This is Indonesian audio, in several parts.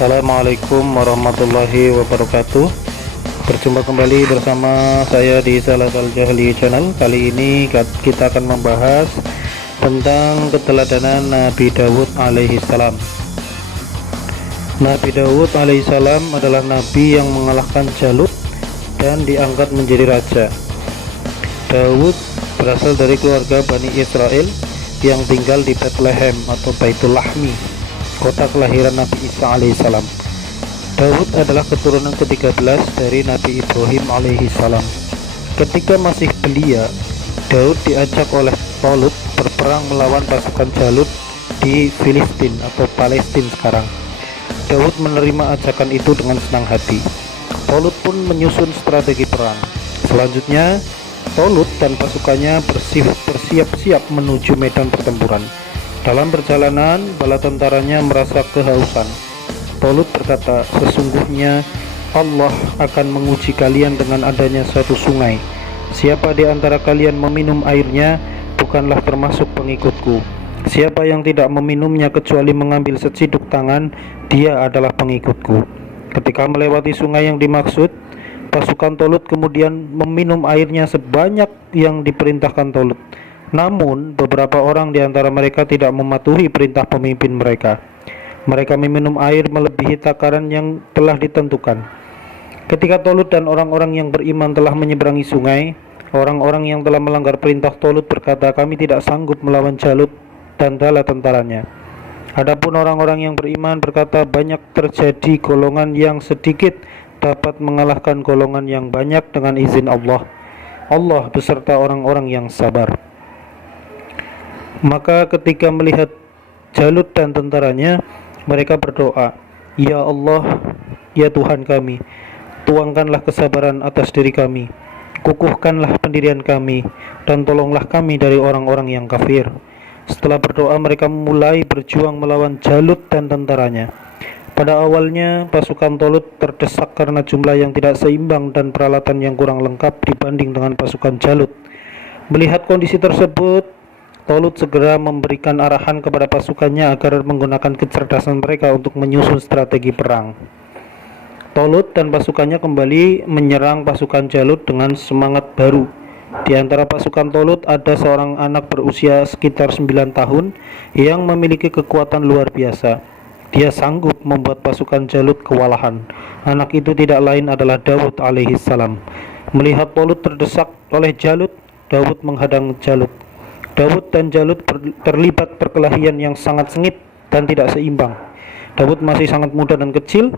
Assalamualaikum warahmatullahi wabarakatuh. Berjumpa kembali bersama saya di Salat Al-Jahli Channel. Kali ini kita akan membahas tentang keteladanan Nabi Dawud alaihi salam. Nabi Dawud alaihi salam adalah nabi yang mengalahkan Jalut dan diangkat menjadi raja. Dawud berasal dari keluarga Bani Israel yang tinggal di Bethlehem atau Baitul Lahmi, kota kelahiran Nabi Isa alaihissalam. Daud adalah keturunan ke-13 dari Nabi Ibrahim alaihissalam. Ketika masih belia, Daud diajak oleh Tolut berperang melawan pasukan Jalut di Filistin atau Palestina sekarang. Daud menerima ajakan itu dengan senang hati. Tolut pun menyusun strategi perang. Selanjutnya, Tolut dan pasukannya bersiap-siap menuju medan pertempuran. Dalam perjalanan, bala tentaranya merasa kehausan. Tolut berkata, "Sesungguhnya Allah akan menguji kalian dengan adanya suatu sungai. Siapa di antara kalian meminum airnya, bukanlah termasuk pengikutku. Siapa yang tidak meminumnya kecuali mengambil seciduk tangan, dia adalah pengikutku." Ketika melewati sungai yang dimaksud, pasukan Tolut kemudian meminum airnya sebanyak yang diperintahkan Tolut. Namun, beberapa orang di antara mereka tidak mematuhi perintah pemimpin mereka. Mereka meminum air melebihi takaran yang telah ditentukan. Ketika Tolut dan orang-orang yang beriman telah menyeberangi sungai, orang-orang yang telah melanggar perintah Tolut berkata, "Kami tidak sanggup melawan Jalut dan bala tentaranya." Adapun orang-orang yang beriman berkata, "Banyak terjadi golongan yang sedikit dapat mengalahkan golongan yang banyak dengan izin Allah. Allah beserta orang-orang yang sabar." Maka ketika melihat Jalut dan tentaranya, mereka berdoa, "Ya Allah, ya Tuhan kami, tuangkanlah kesabaran atas diri kami, kukuhkanlah pendirian kami, dan tolonglah kami dari orang-orang yang kafir." Setelah berdoa, mereka mulai berjuang melawan Jalut dan tentaranya. Pada awalnya, pasukan Tolut terdesak karena jumlah yang tidak seimbang dan peralatan yang kurang lengkap dibanding dengan pasukan Jalut. Melihat kondisi tersebut, Tolut segera memberikan arahan kepada pasukannya agar menggunakan kecerdasan mereka untuk menyusun strategi perang. Tolut dan pasukannya kembali menyerang pasukan Jalut dengan semangat baru. Di antara pasukan Tolut ada seorang anak berusia sekitar 9 tahun yang memiliki kekuatan luar biasa. Dia sanggup membuat pasukan Jalut kewalahan. Anak itu tidak lain adalah Daud alaihissalam. Melihat Tolut terdesak oleh Jalut, Daud menghadang Jalut. Daud dan Jalut terlibat perkelahian yang sangat sengit dan tidak seimbang. Daud masih sangat muda dan kecil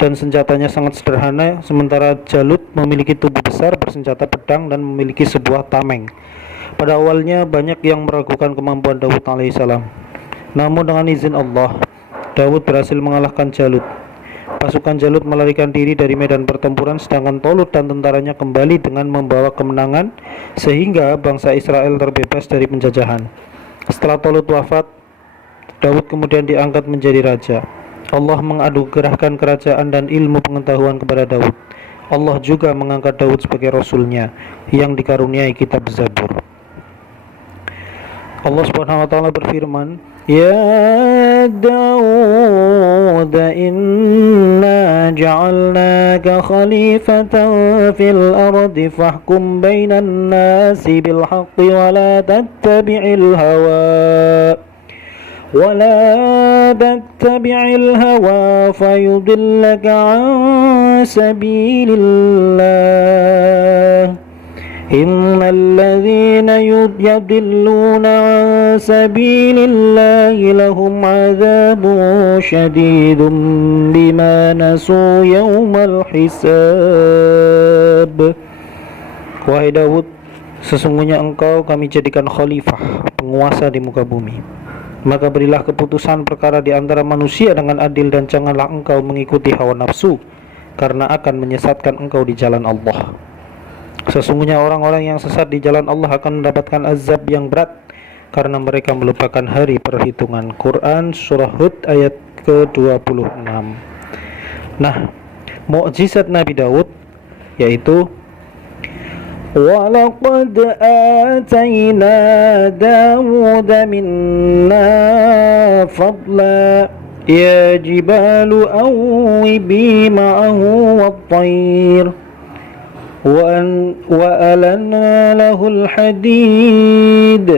dan senjatanya sangat sederhana, sementara Jalut memiliki tubuh besar, bersenjata pedang dan memiliki sebuah tameng. Pada awalnya banyak yang meragukan kemampuan Daud alaihissalam. Namun dengan izin Allah, Daud berhasil mengalahkan Jalut. Pasukan Jalut melarikan diri dari medan pertempuran, sedangkan Tolut dan tentaranya kembali dengan membawa kemenangan, sehingga bangsa Israel terbebas dari penjajahan. Setelah Tolut wafat, Daud kemudian diangkat menjadi raja. Allah menganugerahkan kerajaan dan ilmu pengetahuan kepada Daud. Allah juga mengangkat Daud sebagai rasulnya yang dikaruniai kitab Zabur. Allah Subhanahu wa taala berfirman, "Ya Daud, inna ja'alnaka khalifatan fil ardi fahkum bainan nasi bil haqqi wa la tattabi'il hawa fayudillaka an sabilillah. Innal ladzina yudilluna an sabilillahi lahum adzabun syadidun bima nasu yaumal hisab." Wahai Daud, sesungguhnya engkau kami jadikan khalifah, penguasa di muka bumi. Maka berilah keputusan perkara di antara manusia dengan adil, dan janganlah engkau mengikuti hawa nafsu, karena akan menyesatkan engkau di jalan Allah. Sesungguhnya orang-orang yang sesat di jalan Allah akan mendapatkan azab yang berat karena mereka melupakan hari perhitungan. Quran Surah Hud ayat ke-26. Nah, mukjizat Nabi Daud yaitu وَلَقَدْ آتَيْنَا دَاوُودَ مِنَّا فَضْلًا يا جبال أوبي معه والطير وألنا له الحديد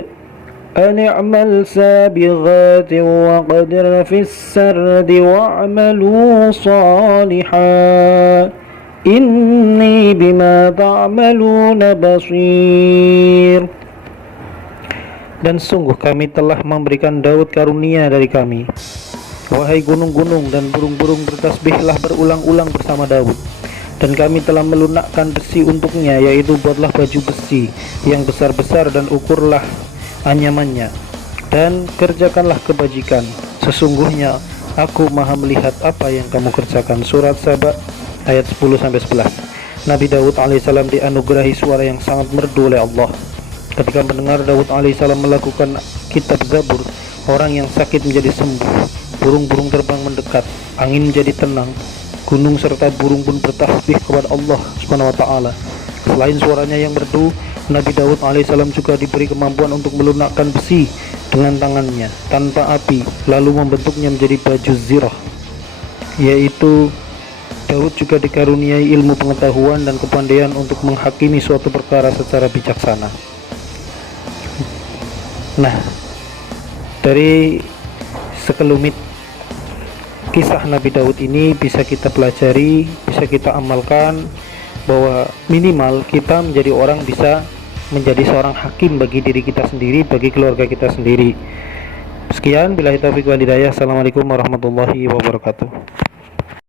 أن اعمل سابغات وقدر في السرد واعملوا صالحا إني بما تعملون بصير. Dan sungguh kami telah memberikan Daud karunia dari kami. Wahai gunung-gunung dan burung-burung, bertasbihlah berulang-ulang bersama Daud. Dan kami telah melunakkan besi untuknya, yaitu buatlah baju besi yang besar-besar dan ukurlah anyamannya. Dan kerjakanlah kebajikan, sesungguhnya aku maha melihat apa yang kamu kerjakan. Surat Saba ayat 10-11. Nabi Daud alaihissalam dianugerahi suara yang sangat merdu oleh Allah. Ketika mendengar Daud alaihissalam melakukan kitab Zabur, orang yang sakit menjadi sembuh, burung-burung terbang mendekat, angin menjadi tenang, gunung serta burung pun bertasbih kepada Allah Subhanahu wa taala. Selain suaranya yang merdu, Nabi Daud alaihissalam juga diberi kemampuan untuk melunakkan besi dengan tangannya tanpa api, lalu membentuknya menjadi baju zirah. Yaitu Daud juga dikaruniai ilmu pengetahuan dan kepandaian untuk menghakimi suatu perkara secara bijaksana. Nah, dari sekelumit kisah Nabi Daud ini bisa kita pelajari, bisa kita amalkan, bahwa minimal kita menjadi orang bisa menjadi seorang hakim bagi diri kita sendiri, bagi keluarga kita sendiri. Sekian, billahi taufiq wal hidayah. Assalamualaikum warahmatullahi wabarakatuh.